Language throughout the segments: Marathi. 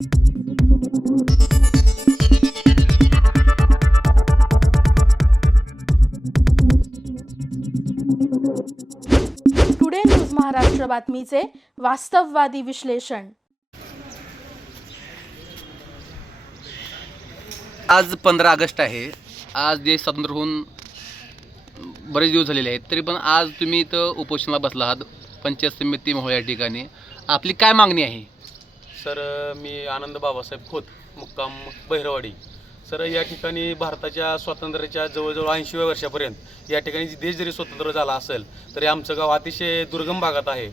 टुडे न्यूज महाराष्ट्र बातमीचे वास्तववादी विश्लेषण आज पंधरा ऑगस्ट आहे. आज देश स्वतंत्र होऊन बरेच दिवस झालेले आहेत तरी पण आज तुम्ही इथं उपोषणाला बसला आहात पंचायत समिती मोहोळ या ठिकाणी. आपली काय मागणी आहे? सर मी आनंद बाबासाहेब खोत मुक्काम बहिरवाडी. सर या ठिकाणी भारताच्या स्वातंत्र्याच्या जवळजवळ ऐंशीव्या वर्षापर्यंत या ठिकाणी देश जरी स्वतंत्र झाला असेल तरी आमचं गाव अतिशय दुर्गम भागात आहे.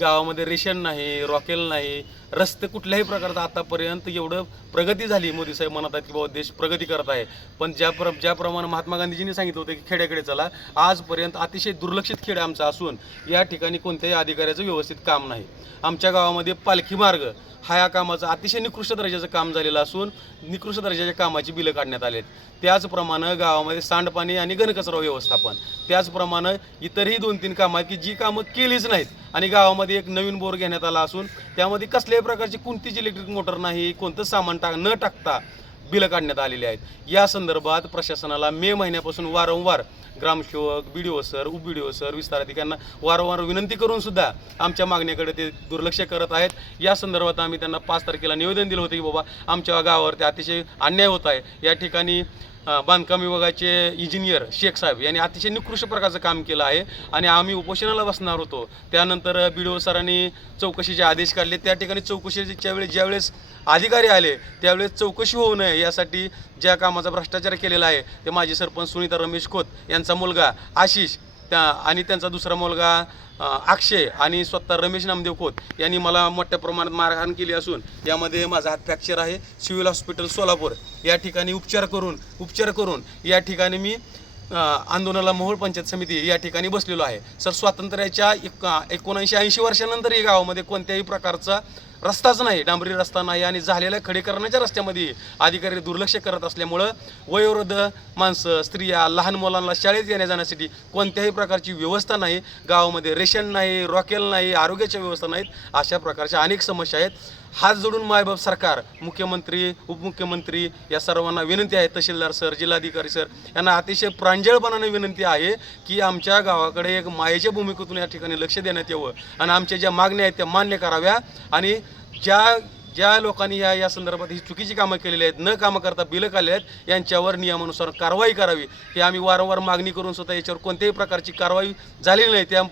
गावामध्ये रेशन नाही रॉकेल नाही रस्ते कुठल्याही प्रकारचा आतापर्यंत एवढं प्रगती झाली मोदी साहेब म्हणत आहेत की बाबा देश प्रगती करत आहे. पण ज्या प्र ज्याप्रमाणे महात्मा गांधीजींनी सांगितलं होतं की खेड्याकडे चला आजपर्यंत अतिशय दुर्लक्षित खेड आमचा असून या ठिकाणी कोणत्याही अधिकाऱ्याचं व्यवस्थित काम नाही. आमच्या गावामध्ये पालखी मार्ग हा या कामाचं अतिशय निकृष्ट दर्जाचं काम झालेलं असून निकृष्ट दर्जाच्या कामाची बिलं काढण्यात आलेत. त्याचप्रमाणे गावामध्ये सांडपाणी आणि घनकचरा व्यवस्थापन. त्याचप्रमाणे इतरही दोन तीन कामं आहेत की जी कामं केलीच नाहीत आणि गावामध्ये एक नवीन बोर घेण्यात आला असून त्यामध्ये कसले कसल्याही प्रकारची कोणतीच इलेक्ट्रिक मोटर नाही कोणतं सामान टाक न टाकता बिलं काढण्यात आलेली आहेत. या संदर्भात प्रशासनाला मे महिन्यापासून वारंवार ग्रामसेवक बी डी ओ सर उप बी डी ओ सर विस्तार अधिकाऱ्यांना वारंवार विनंती करून सुद्धा आमच्या मागण्याकडे ते दुर्लक्ष करत आहेत. या संदर्भात आम्ही त्यांना पाच तारखेला निवेदन दिलं होतं की बाबा आमच्या गावावरती अतिशय अन्याय होत आहे. या ठिकाणी बांधकाम विभागाचे इंजिनियर शेख साहेब यांनी अतिशय निकृष्ट प्रकारचं काम केलं आहे. आणि आम्ही उपोषणाला बसणार होतो. त्यानंतर बी डी ओ सरांनी चौकशीचे आदेश काढले. त्या ठिकाणी चौकशीच्या वेळेस ज्यावेळेस अधिकारी आले त्यावेळेस चौकशी होऊ नये यासाठी ज्या कामाचा भ्रष्टाचार केलेला आहे ते माजी सरपंच सुनीता रमेश खोत यांचा मुलगा आशिष त्या आणि त्यांचा दुसरा मुलगा अक्षय आणि स्वतः रमेश नामदेव खोत यांनी मला मोठ्या प्रमाणात मारहाण केली असून यामध्ये माझा हात फ्रॅक्चर आहे. Civil hospital Solapur. या ठिकाणी उपचार करून उपचार करून या ठिकाणी मी आंदोलनाला मोहोळ पंचायत समिती या ठिकाणी बसलेलो आहे. सर स्वातंत्र्याच्या एक एकोणऐंशी ऐंशी वर्षानंतर या गावामध्ये कोणत्याही प्रकारचा रस्ताच नाही डांबरी रस्ता नाही आणि झालेल्या खडीकरणाच्या रस्त्यामध्ये अधिकारी दुर्लक्ष करत असल्यामुळं वयोवृद्ध माणसं स्त्रिया लहान मुलांना शाळेत येण्या जाण्यासाठी कोणत्याही प्रकारची व्यवस्था नाही. गावामध्ये रेशन नाही रॉकेल नाही आरोग्याच्या व्यवस्था नाहीत अशा प्रकारच्या अनेक समस्या आहेत. हात जोडून मायबाप सरकार मुख्यमंत्री उपमुख्यमंत्री या सर्वांना विनंती आहे. तहसीलदार सर जिल्हाधिकारी सर यांना अतिशय प्रांजळपणाने विनंती आहे की आमच्या गावाकडे एक मायेच्या भूमिकेतून या ठिकाणी लक्ष देण्यात यावं आणि आमच्या ज्या मागण्या आहेत त्या मान्य कराव्या आणि ज्या ज्या लोकांनी या या संदर्भात ही चुकीची कामं केलेली आहेत न कामं करता बिलं काढली आहेत यांच्यावर नियमानुसार कारवाई करावी. हे आम्ही वारंवार मागणी करून स्वतः याच्यावर कोणत्याही प्रकारची कारवाई झालेली नाही. त्या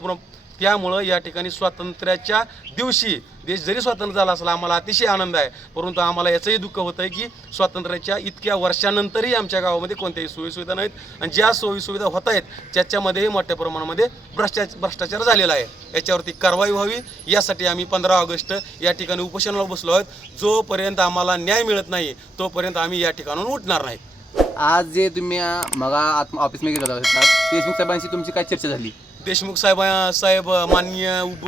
त्यामुळं या ठिकाणी स्वातंत्र्याच्या दिवशी देश जरी स्वातंत्र्य झाला असला आम्हाला अतिशय आनंद आहे. परंतु आम्हाला याचंही दुःख होतं आहे की स्वातंत्र्याच्या इतक्या वर्षानंतरही आमच्या गावामध्ये कोणत्याही सोयीसुविधा नाहीत आणि ज्या सोयीसुविधा होत आहेत त्याच्यामध्येही मोठ्या प्रमाणामध्ये भ्रष्टाच भ्रष्टाचार झालेला आहे. याच्यावरती कारवाई व्हावी यासाठी आम्ही पंधरा ऑगस्ट या ठिकाणी उपोषणाला बसलो आहोत. जोपर्यंत आम्हाला न्याय मिळत नाही तोपर्यंत आम्ही या ठिकाणाहून उठणार नाही. आज जे तुम्ही अं, मगा आत ऑफिसमध्ये गेला होता देशमुख साहेबांशी तुमची काय चर्चा झाली? देशमुख साहेब साहेब माननीय उब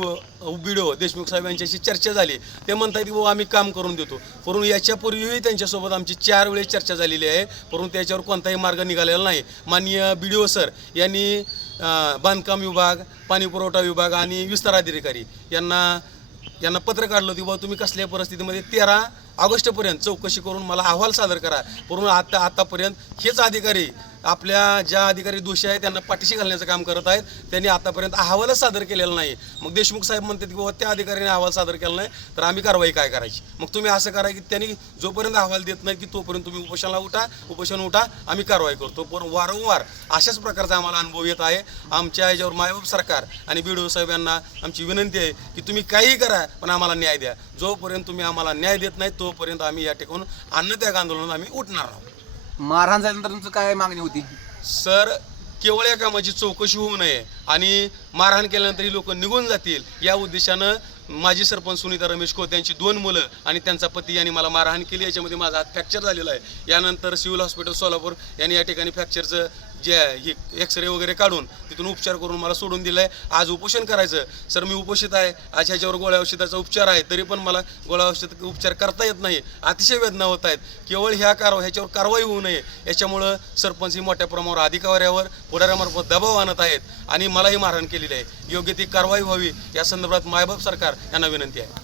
उबिडो देशमुख साहेब यांच्याशी चर्चा झाली. ते म्हणतात की बाबा आम्ही काम करून देतो. परंतु याच्यापूर्वीही त्यांच्यासोबत आमची चार वेळेस चर्चा झालेली आहे. परंतु त्याच्यावर कोणताही मार्ग निघालेला नाही. माननीय बी डी ओ सर यांनी बांधकाम विभाग पाणी पुरवठा विभाग आणि विस्तार अधिकारी यांना यांना पत्र काढलं होती बाबा तुम्ही कसल्या परिस्थितीमध्ये तेरा ऑगस्टपर्यंत चौकशी करून मला अहवाल सादर करा. परंतु आता आतापर्यंत हेच अधिकारी आपल्या ज्या अधिकारी दोषी आहेत त्यांना पाठीशी घालण्याचं काम करत आहेत. त्यांनी आतापर्यंत अहवालच सादर केलेला नाही. मग देशमुख साहेब म्हणतात की बाबा त्या अधिकाऱ्याने अहवाल सादर केला नाही तर आम्ही कारवाई काय करायची? मग तुम्ही असं करा की त्यांनी जोपर्यंत अहवाल देत नाही की तोपर्यंत तुम्ही उपोषणाला उठा उपोषण उठा आम्ही कारवाई करतो. पण वारंवार अशाच प्रकारचा आम्हाला अनुभव येत आहे. आमच्या याच्यावर मायबाप सरकार आणि बी साहेब यांना आमची विनंती आहे की तुम्ही काहीही करा पण आम्हाला न्याय द्या. जोपर्यंत तुम्ही आम्हाला न्याय देत नाही तोपर्यंत आम्ही या ठिकाणून अन्नत्याग आंदोलनात आम्ही उठणार आहोत. मारहाण झाल्यानंतर तुमचं काय मागणी होती? सर केवळ या कामाची चौकशी होऊ नये आणि मारहाण केल्यानंतर ही लोक निघून जातील या उद्देशानं माजी सरपंच सुनीता रमेश खोत यांची दोन मुलं आणि त्यांचा पती यांनी मला मारहाण केली याच्यामध्ये माझा हात फ्रॅक्चर झालेला आहे. यानंतर सिव्हिल हॉस्पिटल सोलापूर यांनी या ठिकाणी फ्रॅक्चरचं जे हे एक्सरे वगैरे काढून तिथून उपचार करून मला सोडून दिलं आहे आज उपोषण करायचं. सर मी उपोषित आहे. आज ह्याच्यावर गोळ्या औषधाचा उपचार आहे. तरी पण मला गोळ्या औषध उपचार करता येत नाही. अतिशय वेदना होत आहेत. केवळ ह्या कार ह्याच्यावर कारवाई होऊ नये. याच्यामुळं सरपंच ही मोठ्या प्रमाणावर अधिकाऱ्यावर पुढाऱ्यामार्फत दबाव आणत आहेत. आणि मलाही मारहाण केलेली आहे. योग्य ती कारवाई व्हावी या संदर्भात मायबाप सरकार यांना विनंती आहे.